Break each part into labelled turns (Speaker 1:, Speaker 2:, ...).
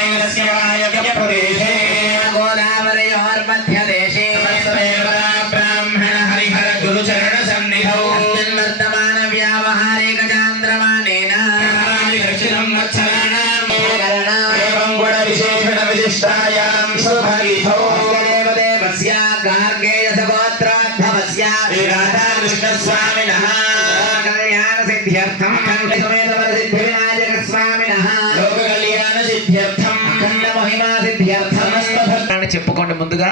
Speaker 1: वेदस्य वायव्यप्रदेशे
Speaker 2: ముందుగా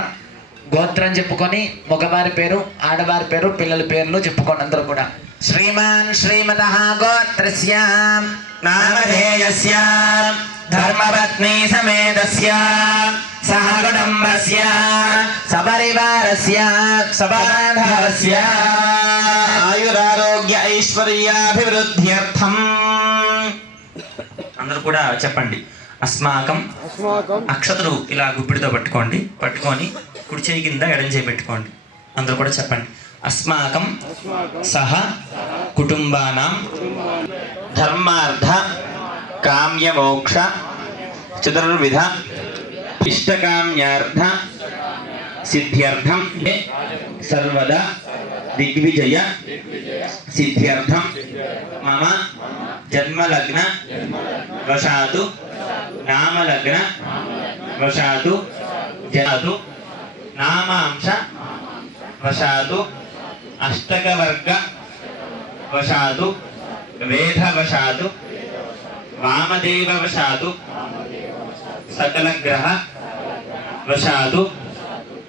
Speaker 2: గోత్రం చెప్పుకొని మగవారి పేరు ఆడవారి పేరు పిల్లల పేర్లు చెప్పుకోండి అందరూ కూడా. శ్రీమాన్ శ్రీమత గోత్రస్య
Speaker 1: నామధేయస్య ధర్మపత్ని సమేతస్య సహ కుటుంబస్య
Speaker 2: సపరివారస్య
Speaker 1: సబాధవస్య ఆయురారోగ్య ఐశ్వర్యాభివృద్ధ్యర్థం. అందరూ కూడా చెప్పండి. అస్మాకం అక్షతలు ఇలా గుప్పిడితో పట్టుకోండి. పట్టుకొని కుడి చేయి కింద ఎడం చేయి పెట్టుకోండి. అందరూ కూడా చెప్పండి. అస్మాకం. సహ కుటుంబానాం ధర్మార్థ కామ్యమోక్ష చతుర్విధ ఇష్టకామ్యార్థ సిద్ధ్యర్థం. సర్వదా దిగ్విజయ. సిద్ధ్యర్థం. మమ జన్మలగ్న. వశాదు నామలగ్న. వశాదు జనాతు. నామాంశ. వశాదు అష్టకవర్గ. వశాదు వశాతు వామదేవ వశాదు సకలగ్రహ. వశాదు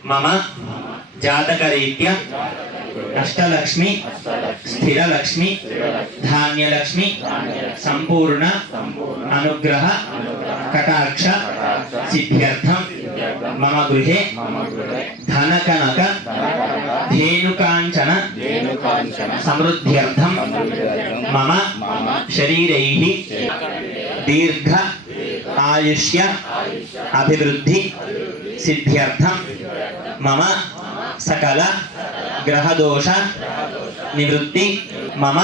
Speaker 1: మమ జాతకరీత్యా అష్టలక్ష్మి స్థిరలక్ష్మి ధాన్యలక్ష్మి సంపూర్ణ అనుగ్రహ కటాక్ష సిద్ధ్యర్థం మమ గృహే ధనకనక ధేనుకాంచన సమృద్ధ్యర్థం మమ శరీరై దీర్ఘ ఆయుష్య అభివృద్ధి సిద్ధ్యర్థం. మమ సకల గ్రహదోష నివృత్తి మమ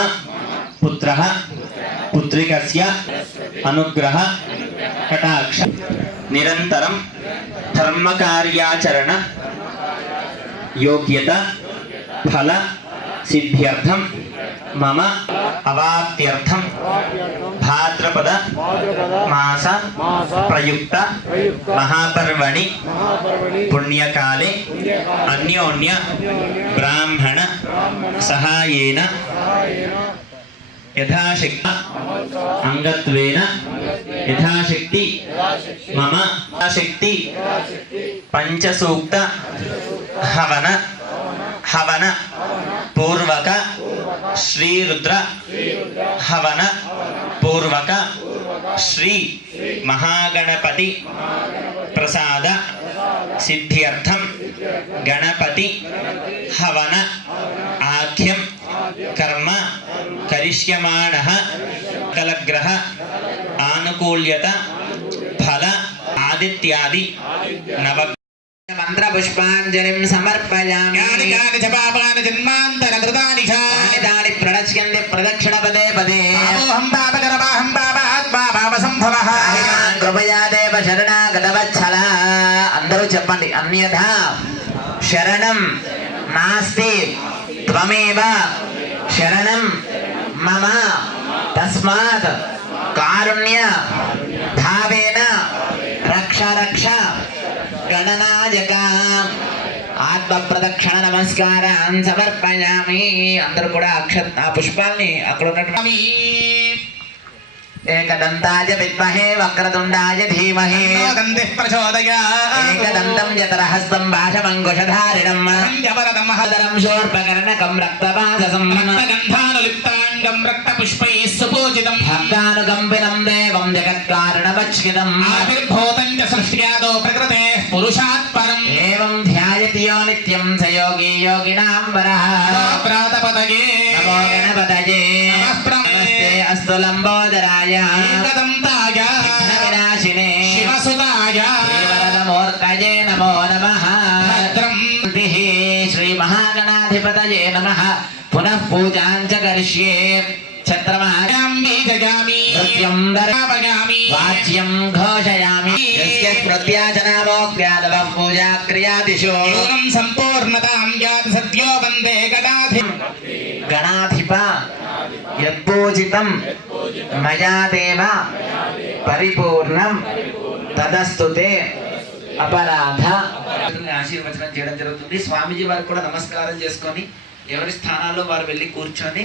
Speaker 1: పుత్ర పుత్రికస్య అనుగ్రహ కటాక్ష నిరంతరం ధర్మకార్యాచరణ యోగ్యత ఫల సిద్ధ్యర్థం మమ అవాప్త్యర్థం భాద్రపద మాస ప్రయుక్త మహాపర్వణి పుణ్యకాలే అన్యోన్య బ్రాహ్మణ సహాయేన యథాశక్త అంగత్వేన యథాశక్తి మమ శక్తి పంచసూక్త హవన హవన పూర్వక శ్రీరుద్ర హవన పూర్వక శ్రీ మహాగణపతి ప్రసాద సిద్ధ్యర్థం గణపతి హవన ఆఖ్యం కర్మ కరిష్యమాణ కలగ్రహ ఆనుకూల్యత ఫల ఆదిత్యాది నవ
Speaker 2: మంత్రపుష్పాంజలిం సమర్పయామి
Speaker 1: జపాపాన జన్మాంతర కృతాని
Speaker 2: తాని తాని ప్రణశ్యంతి ప్రదక్షిణ పదే పదే
Speaker 1: అహం పాపకరమాహం పాపాత్మా పాపసంభవః
Speaker 2: తాని కృపయా దేవ శరణాగతవత్సల అందరూ చెప్పండి అన్యథా శరణం నాస్తి త్వమేవ శరణం మమ తస్మాత్ కారుణ్య భావేన రక్ష రక్ష। గణనాయక ఆత్మ ప్రదక్షిణ నమస్కారం సమర్పయామి అందరూ కూడా అక్ష ఆ పుష్పాల్ని అక్కడ ఉన్నటువంటి ఏకదంతాయ విద్మహే వక్రతుండాయ ధీమహి.
Speaker 1: దంతిః
Speaker 2: ఏకదంతం జతరహస్తం భాషమంకుశధారిణం
Speaker 1: జవరదం
Speaker 2: మహదరం శోర్పకర్ణకం రక్తపాససం
Speaker 1: రక్తగంధానులిప్తాంగం రక్తపుష్పైः సుపూజితం.
Speaker 2: భక్తానుకంపినం దేవం
Speaker 1: ఆవిర్భూతం చ సృష్ట్యాదో ప్రకృతేః. పురుషాత్ పరం
Speaker 2: ఏవం ధ్యాయతి యో నిత్యం స యోగి యోగినాం వరః
Speaker 1: ప్రాతపదగే
Speaker 2: నమో గణపతయే. నమస్తే అస్తు లంబోదరాయ
Speaker 1: ఏకదంతాయ
Speaker 2: విఘ్నవినాశినే
Speaker 1: శివసుతాయ
Speaker 2: శ్రీవరదమూర్తయే నమో నమః
Speaker 1: భద్రం
Speaker 2: శ్రీ మహాగణాధిపతయే నమ పునః పూజాం చ కరిష్యే నృత్యం
Speaker 3: ధరాపయామి
Speaker 2: వాచ్యం ఘోషయామి. యస్య స్మృత్యాచనామోక్త్యాదవ పూజా క్రియాదిషు.
Speaker 3: యూనం సంపూర్ణతాం యాత్ సద్యో వందే గదాధి.
Speaker 2: గణాధిప యత్పూజితం మయా దేవ పరిపూర్ణం తదస్తుతే అపరాధ. ఆశీర్వచనం చేయడం జరుగుతుంది. స్వామీజీ వారికి కూడా నమస్కారం చేసుకొని ఎవరి స్థానాల్లో వారు వెళ్ళి కూర్చొని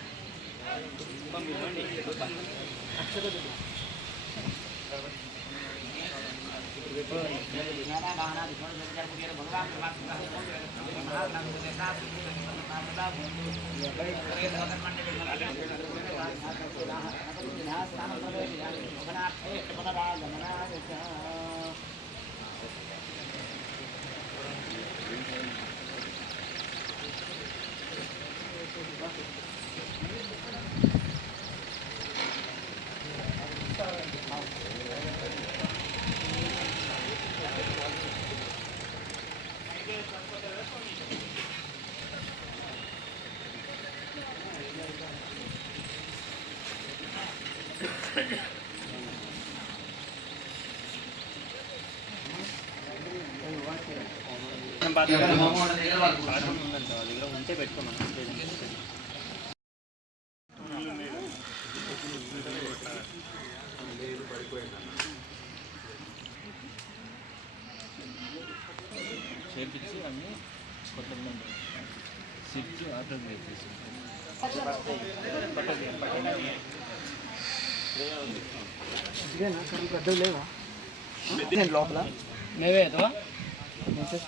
Speaker 2: దగ్గర వాళ్ళు కూర్చోండి.
Speaker 1: చేపించి అన్ని కొత్త సిక్కి ఆర్డర్ చేసేసి
Speaker 4: లోపల
Speaker 1: మేవే
Speaker 4: మెసేజ్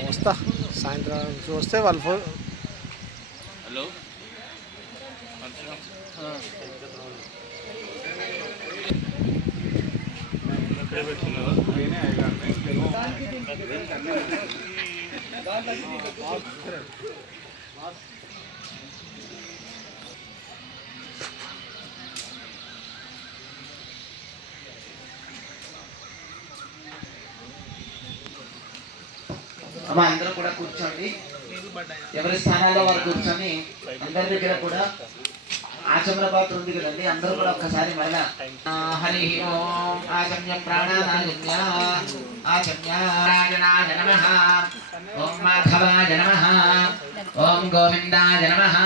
Speaker 4: వస్తా సాయంత్రం చూస్తే వాళ్ళు ఫోన్
Speaker 1: హలో
Speaker 2: అమ్మ అందరూ కూడా కూర్చోండి. ఎవరి స్థానాల్లో వారు కూర్చొని అందరి దగ్గర కూడా ఆచమన పాత్ర ఉంది కదండి. అందరూ కూడా ఒక్కసారి మరలా హరి ఓం ఆచమ్య ప్రాణానాయ ఆచమ్య రాజనాయ ఓం మాధవాయ నమః ఓం గోవిందాయ నమః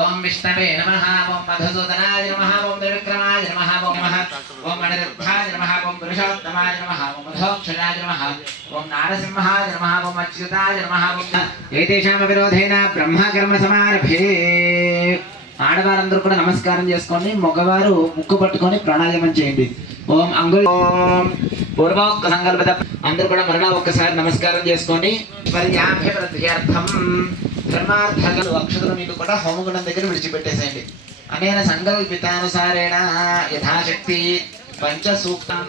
Speaker 2: ఓం విష్ణవే నమ ఓం మధుసూదనాయ నమః ఓం త్రివిక్రమాయ ఓం అనిరుద్ధాయ నమః ఓం పురుషోత్తమాయ నమః ఓం మధోక్షరాయ నమః ఓం నారసింహాయ నమః ఓం అచ్యుతాయ నమః ఓం ఏతేషామ విరోధేన బ్రహ్మకర్మ సమారభే. ఆడవారందరూ కూడా నమస్కారం చేసుకొని మగవారు ముక్కు పట్టుకొని ప్రాణాయామం చేయండి. ఓం అంగుళ ఓం పూర్వోక్త సంకల్పిత అందరూ కూడా మరలా ఒక్కసారి నమస్కారం చేసుకోండి. పర్యాభ్యర్థం ధర్మార్థాలు అక్షతలు మీకు కూడా హోమగుండం దగ్గర విడిచిపెట్టేసేయండి. అనేన సంకల్పితానుసారేణ యథాశక్తి పంచ సూక్తం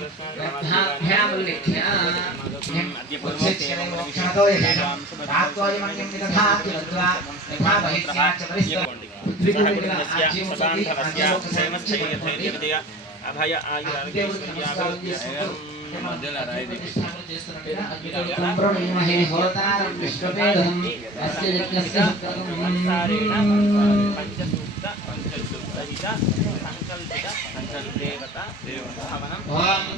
Speaker 1: అభయ ఆయు పంచసూక్త పంచసూక్త సంకల్పిత పంచదేవత భవనం
Speaker 2: ఓం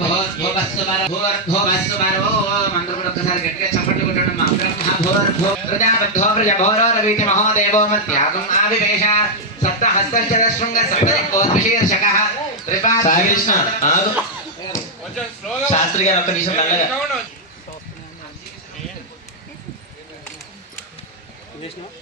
Speaker 2: భూర్భువస్సువర భూర్భువస్సువరో అందరూ కూడా ఒక్కసారి గట్టిగా చప్పట్లు కొట్టండి మా బ్రహ్మ భూర్భు ప్రజాబద్ధో ప్రజ భోరోరవీతి మహోదేవో మధ్యాగం ఆవివేశ సప్త హస్తశ్చర శృంగ సప్త కోర్విశీర్షక త్రిపాద
Speaker 3: సాయి కృష్ణ, ఆగు.
Speaker 2: శాస్త్రి గారు ఒక్క నిమిషం మెల్లగా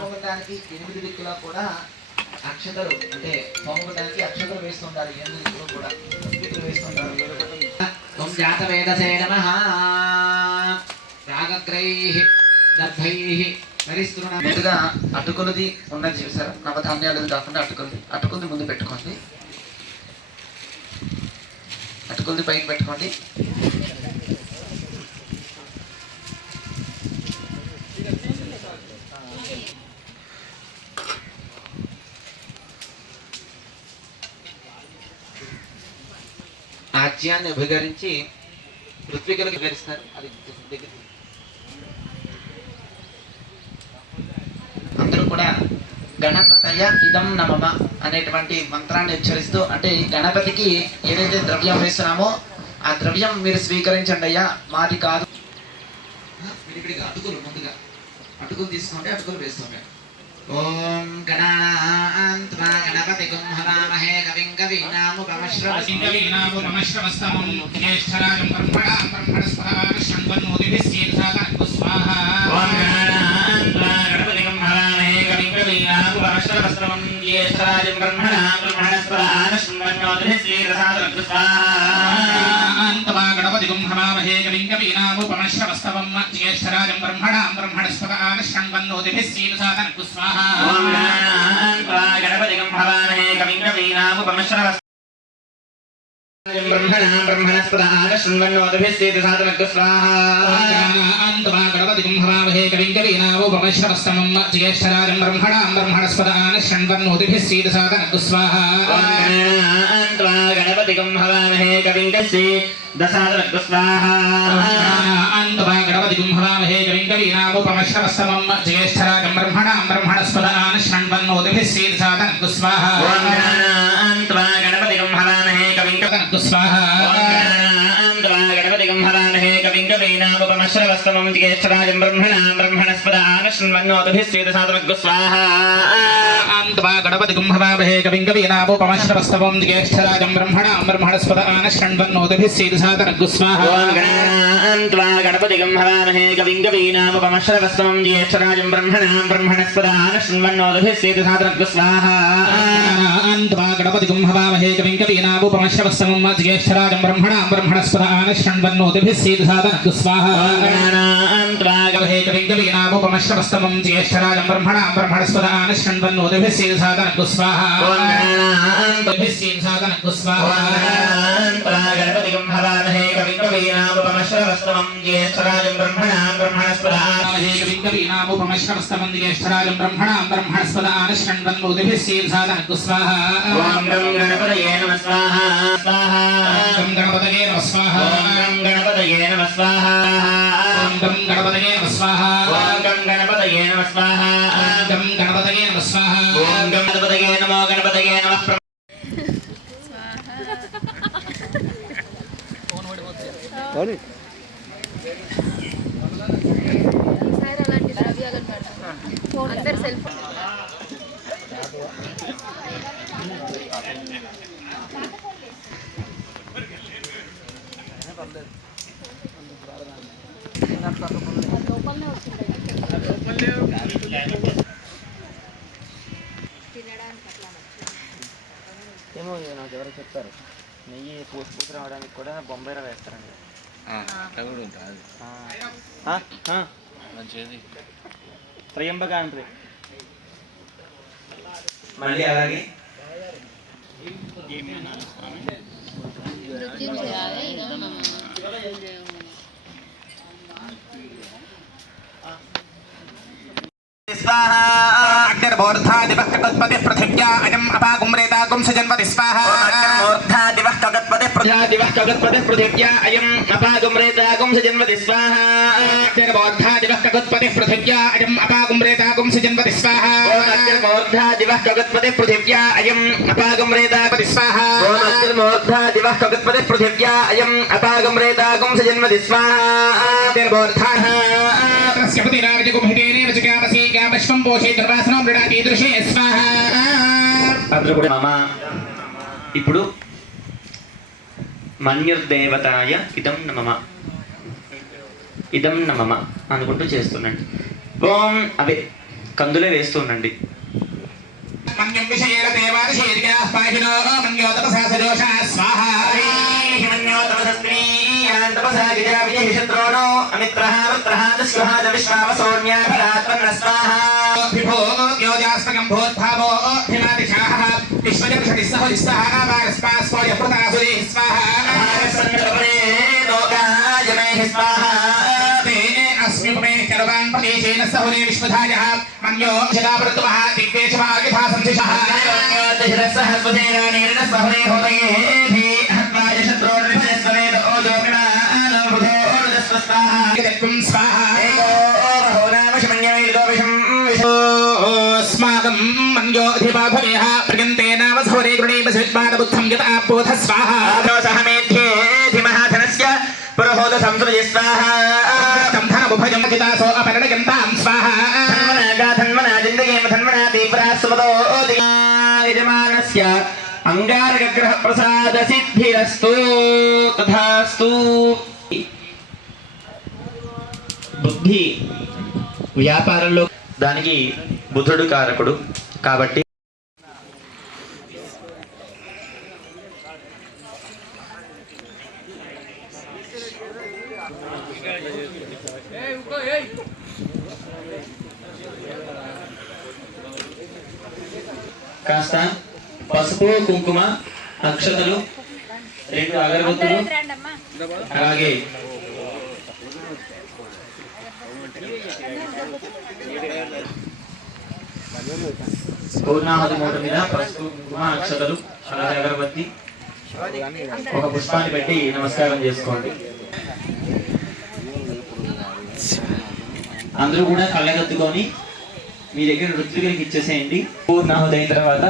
Speaker 2: పొంగడానికి ఎనిమిది దిక్కులా కూడా అక్షతలు అంటే పొంగడానికి అక్షతలు వేస్తుంటారు ఎనిమిది దిక్కులు కూడా దిక్కులు వేస్తుంటారు.
Speaker 3: ఓం జాతవేదసే నమ. రాగగ్రై దర్భై
Speaker 2: ముందుగా అటుకున్నది ఉన్నది చూసారా నవధాన్యాలు కాకుండా అటుకుంది అటుకుంది ముందు పెట్టుకోండి. అటుకుంది పైకి పెట్టుకోండి. ఆజ్యాన్ని అభిగరించి పృథ్వీకలకు వివరిస్తారు అది దగ్గర. అందరూ కూడా గణపతయ ఇదం నమమ అనేటువంటి మంత్రాన్ని ఉచ్చరిస్తూ అంటే గణపతికి ఏదైతే ద్రవ్యం వేస్తున్నామో ఆ ద్రవ్యం మీరు స్వీకరించండి అయ్యా. మాది కాదు. ఇక్కడికి అటుకులు ముందుగా. అటుకులు తీసుకుంటే అటుకులు వేసుకోండి
Speaker 3: ज्येष्ठराजं ब्रह्मणा ब्रह्मणस्पदान् शृण्वन्नोदिभिस्येन स्वाहा
Speaker 1: ज्येष्ठराजं ब्रह्मणा ब्रह्मणस्पदा శ్రవస్తవమ్మ జ్యేష్ఠరాజం బ్రహ్మణాం బ్రహ్మణస్పద ఆనశ్రవన్నోదిభిः శ్రీనుసాదనకు స్వాహా గణపతిగం భవామహే కవిం కవీనాముపమశ్రవ ब्रह्मणा ब्रह्मणस्पदानशृण्वन्नोदभिश्चेति
Speaker 3: साधनग् स्वाहान्तमागणपतिं भवामहे कविं कवीनावोपमश्रवस्तमं ज्येष्ठराजं ब्रह्मणां ब्रह्मणस्पदानशृण्वन्नोदिभिश्चेति साधनग्
Speaker 1: स्वाहान्तमा गणपतिकं भवामहे कविं कस्य दशादनग्
Speaker 3: स्वाहान्तमा गणपतिकं भवामहे कविं कवीनावोपमश्रवस्तमं ज्येष्ठराजं ब्रह्मणां ब्रह्मणस्पदानशृण्वन्नोदिभिश्चेति साधनग् स्वाहा
Speaker 1: कविं हवामहे कविं कवीनामुपमश्रवस्तमं ज्येष्ठराजं ब्रह्मणां ब्रह्मणस्पदान् शृण्वन्नोतिभिः श्रीदशादरग् स्वाहा
Speaker 3: अन्तवा गणपतिगुं हवामहे कविं कवीनामुपमश्रवस्तमं ज्येष्ठराजं ब्रह्मणां ब्रह्मणस्पदान् शृण्वन्नोदिभिः सीर्षादनक्तु स्वाहा
Speaker 1: त्वा गणपतिकं हवामहे कविं कवीनामुपमश्रवस्तमं ज्येष्ठराजं ब्रह्मणां ब्रह्मणस्पदान् शृण्वन्नोतिभिः श्रीदशादरग् स्वाहा
Speaker 3: अन्तवा गणपतिगुं हवामहे कविं कवीनामुपमश्रवस्तमं ज्येष्ठराजं ब्रह्मणां ब्रह्मणस्पदान् शृण्वन्नोदिभिः ുസ്വാഹനാമോപമശ്രവസ്തമം
Speaker 1: ജ്യേഷ്ഠരാജം ബ്രഹ്മണാം
Speaker 3: ബ്രഹ്മണസ്പദാന ശൃൺവന്നോദിഭിസ്സേൻ സാധനകുസ്വാഹ സാധനകുസ്വാഹ జ్యేష్ఠకవీనాముపమశ్రవస్తమం
Speaker 1: జ్యేష్ఠరాజం బ్రహ్మణాం బ్రహ్మణస్పదాకవీనాముపమశ్రవస్తమం జ్యేష్ఠరాజం బ్రహ్మణాం
Speaker 3: బ్రహ్మణస్పదానశ్రన్వం ఉదిభిः సీల్సాదాగ్గు స్వాహ గణపతయే
Speaker 1: నమ స్వాహ. స్వాహ. గణపతయే నమ స్వాహ. గణపతయే
Speaker 4: నమ
Speaker 5: స్వాహ. గణపతయే నమ స్వాహ. గణపతయే నమ స్వాహ. గణపతయే నమ స్వాహ. అట్లా
Speaker 1: ఏమో నాకు ఎవరో చెప్పారు. నెయ్యి పూసి పూసి రావడానికి కూడా బొంబాయిలో వేస్తారండి. మంచిది. త్రయంబక అంటే
Speaker 2: మళ్ళీ అలాగే?
Speaker 3: स्वाहा अग्निर्मूर्धादिवः कगत्पतिः पृथिव्या अयम् अपागुं रेतागुं सजन्मति स्वाहा
Speaker 1: अग्निर्मूर्धादिवः कगत्पतिः पृथिव्यादिवः कगत्पतिः पृथिव्या अयम् अपागुं रेतागुं सजन्मति स्वाहा
Speaker 3: अग्निर्मूर्धादिवः कगत्पतिः पृथिव्या अयम् अपागुं रेतागुं सजन्मति स्वाहा अग्निर्मूर्धादिवः
Speaker 1: कगत्पतिः पृथिव्या अयम् अपागुं रेतागति स्वाहा अग्निर्मूर्धादिवः
Speaker 3: कगत्पतिः
Speaker 1: पृथिव्या अयम् अपागुं रेतागुं सजन्मति स्वाहा अग्निर्मूर्धाः तस्य पतिराविजगुम्भितेन
Speaker 3: తస్య పతిరాజగుంహితేనేవ పోషే మృడాతి దృశే స్వాహ.
Speaker 1: అందరూ కూడా మమ. ఇప్పుడు మన్యుర్దేవతాయ ఇదం నమమ. ఇదం నమమ అనుకుంటూ చేస్తుండండి. ఓం అవే కందులే వేస్తుండండి.
Speaker 3: మన్యం విషయేణ దేవాదిశేరికా పాహినో మన్యో తపసా సజోషా స్వాహ విభో యోజాస్మకం భూద్భావో హిమాదిశాః విశ్వజర్షణి సహ प्रदेशेन सहुरे विश्वधायः मन्यो शतावृत्तमः दिग्देशमार्गथा सन्धिषः त्वं स्वाहा अस्माकं मन्योऽधिपाभवेः प्रगन्ते नाम सहुरे गृणीम सविद्वादबुद्धं यथा बोध स्वाहा तं धनमुभयं चितासो अपरणगन्तां स्वाहा
Speaker 1: అంగారగ్రహ ప్రసాద సిద్ధిరస్తు తథాస్తు బుద్ధి వ్యాపారంలో దానికి బుద్ధుడు కారకుడు కాబట్టి పసుపు కుంకుమ అక్షతలు రెండు అగరబత్తులు అలాగే పూర్ణాహుతి మూట మీద పసుపు కుంకుమ అక్షతలు అలాగే అగరబత్తి. ఒక పుష్పాన్ని పెట్టి నమస్కారం చేసుకోండి. అందరూ కూడా కళ్ళగత్తుకొని మీ దగ్గర రుద్రుడికి ఇచ్చేసేయండి. పూర్ణాహుతి అయిన తర్వాత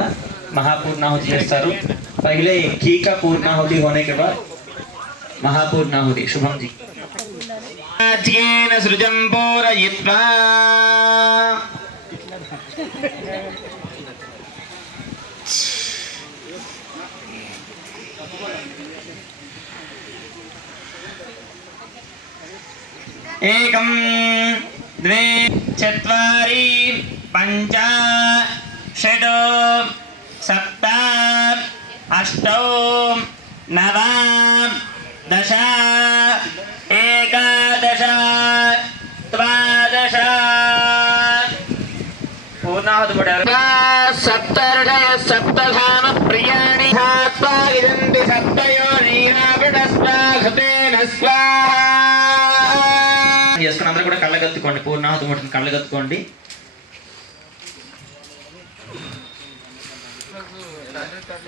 Speaker 1: महापूर्णाहुति है स्वरूप पहले घी का पूर्णाहुति होने के बाद महापूर्णाहुति। शुभम जी। सृजं पूरयित्वा एकं द्वे चत्वारि पञ्च षट् सप्त अष्टौ नव दश एकादश द्वादश पूर्णाहुति सप्तर्षय सप्तधाम प्रियाणि धात्वा इदन्ति సప్తయోనీరావిడస్వాహతేన స్వాహా చేసుకుని అందరూ కూడా కళ్ళగత్తుకోండి పూర్ణాహుతి ముట్టిన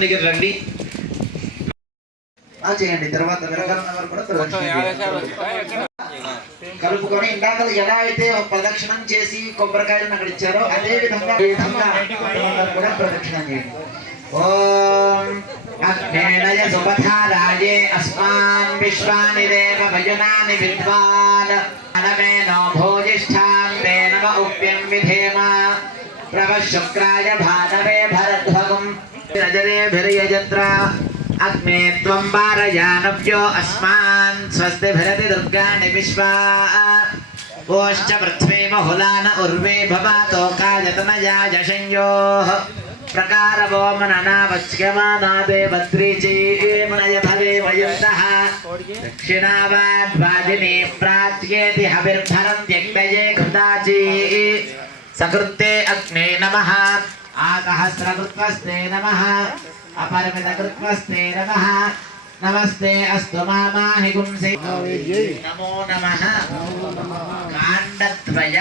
Speaker 1: మండపం దగ్గర రండి.
Speaker 2: ఆ చేయండి. తర్వాత కూడా. కలుపుకొని ఇందాక ఎలా అయితే ప్రదక్షిణం చేసి కొబ్బరికాయలను అక్కడ ఇచ్చారో అదే విధంగా కూడా ప్రదక్షిణం చేయండి. ఓం అగ్నేణయ సుపథారాయే అస్మాన్ విశ్వాని దేవ భజనాని విద్వాన్. అనమేనో భోజిష్ఠాన్ తే నమ ఉప్యం విధేమ. ప్రవ శుక్రాయ భానవే భరద్భగం अजरेभिर्यजन्त्र अग्ने त्वं वारयानव्यो अस्मान्। स्वस्ति भरति दुर्गाणि विश्वा ओश्च पृथ्वी बहुला न उर्वे भवातो कायतनया यशंयोः प्रकारवो मननावच्यमाना देवद्रीची। मुनयधरे वयन्तः। दक्षिणावाद्वादिनी प्राच्येति हविर्धरं कृताची। सकृते अग्ने नमः। आकहस्रकृत्वस्ते नमः अपरिमितकृत्वस्ते नमः नमस्ते अस्तु मामाहि पुंसि नमो नमः काण्डद्वय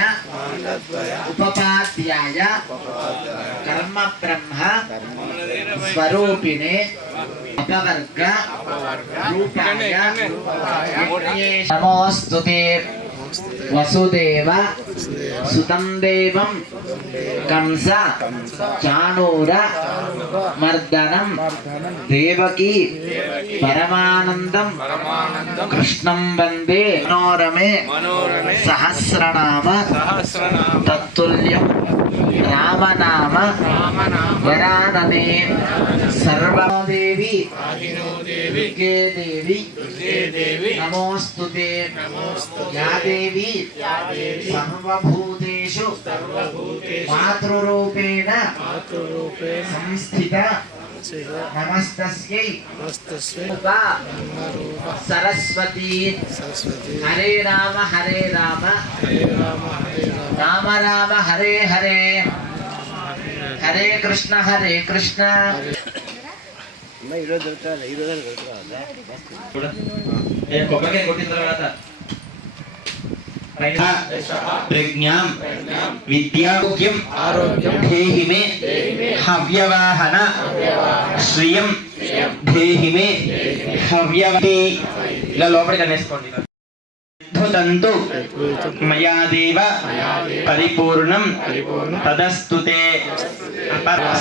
Speaker 2: उपपाद्याय कर्म ब्रह्म स्वरूपिणे अपवर्ग रूपाय नमोऽस्तु ते వసుదేవ సుతం దేవం కంస చానూర మర్దనం దేవకి పరమానందం కృష్ణం వందే మనోరమే సహస్రనామ తత్తుల్యం. రామనామ వరానమే. సర్వదేవి. దుర్గే దేవి నమోస్తు యా దేవి సర్వభూతేషు. మాతృరూపేణ. సంస్థిత. నమస్తస్యై సరస్వతి హరే రామ హరే రామ రామ
Speaker 4: రామ హరే హరే హరే
Speaker 1: కృష్ణ హరే కృష్ణ కొట్టిన తర్వాత ప్రజ్ఞాం విద్యారోగ్యం
Speaker 4: ఆరోగ్యం
Speaker 1: ధేహి మే హవ్యవాహన శ్రియం ధేహి మే హవ్యవతి ఇలా లోపలికి అనేసుకోండి. అద్భుతంతు మయాదేవ పరిపూర్ణం. తదస్తుతే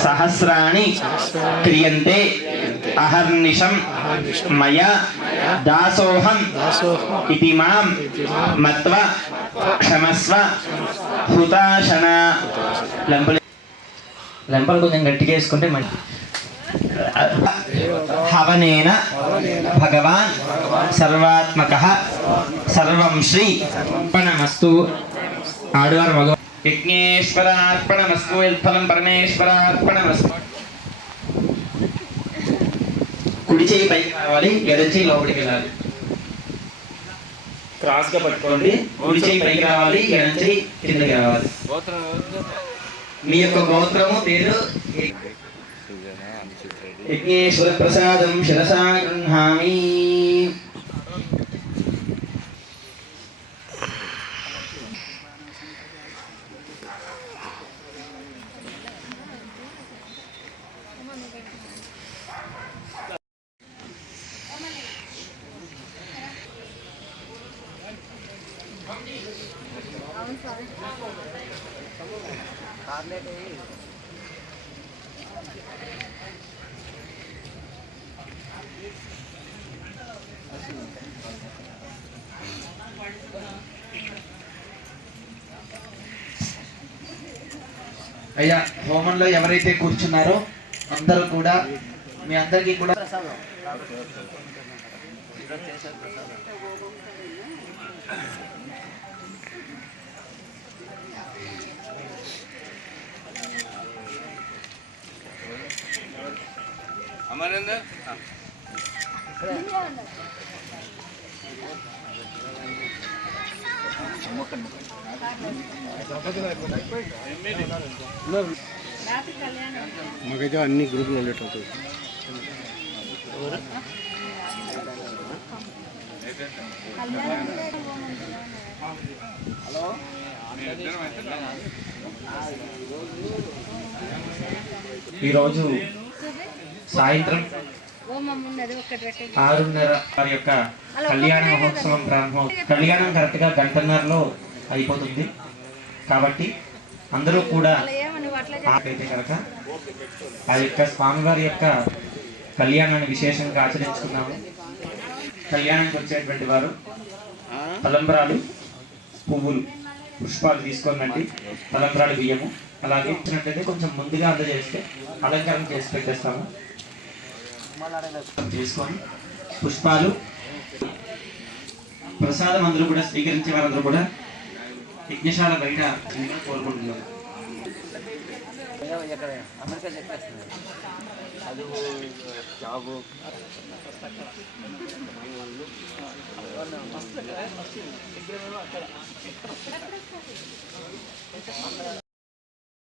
Speaker 1: సహస్రాణి క్రియంతే. అహర్నిశం మయా దాసోహం ఇది మాం మత్వ క్షమస్వ హుతాశన. లంపలు లంపలు కొంచెం గట్టిగా వేసుకుంటే మంచి హవనేన భగవాన్ సర్వాత్మక. సర్వం శ్రీ అర్పణమస్తు ఆడవారు మగ యజ్ఞేశ్వరార్పణమస్తు. యత్ఫలం పరమేశ్వరార్పణమస్తు. కుడి చేయి పైకి రావాలి ఎడమ చేయి లోపలికి వెళ్ళాలి. క్రాస్గా పట్టుకోండి. కుడి చేయి పైకి రావాలి. ఎడమ చేయి కిందకి రావాలి. మీ యొక్క గోత్రము పేరు యజ్ఞేశ్వర ప్రసాదం శిరసా గృహామి
Speaker 2: అయ్యా హోమంలో ఎవరైతే కూర్చున్నారో అందరూ కూడా మీ అందరికీ కూడా.
Speaker 4: మాకైతే అన్ని గ్రూపులు ఉండేట్ అవుతుంది
Speaker 1: ఈరోజు సాయంత్రం ఆరున్నర వారి యొక్క కళ్యాణ మహోత్సవం ప్రారంభం కళ్యాణం కరెక్ట్గా గంటన్నరలో అయిపోతుంది. కాబట్టి అందరూ కూడా అయితే కనుక ఆ యొక్క స్వామివారి యొక్క కళ్యాణాన్ని విశేషంగా ఆచరించుకున్నాము కళ్యాణానికి వచ్చేటువంటి వారు తలంబ్రాలు పువ్వులు పుష్పాలు తీసుకోనండి. తలంబ్రాలు బియ్యము అలాగే ఇచ్చినట్లయితే కొంచెం ముందుగా అందజేస్తే అలంకారం చేసి పెట్టేస్తాము. తీసుకొని పుష్పాలు ప్రసాదం అందరూ కూడా స్వీకరించే వారందరూ కూడా యజ్ఞశాల బయట కోరుకుంటున్నాను అమెరికా చెప్పేస్తుంది చదువు
Speaker 4: జాబు అక్కడ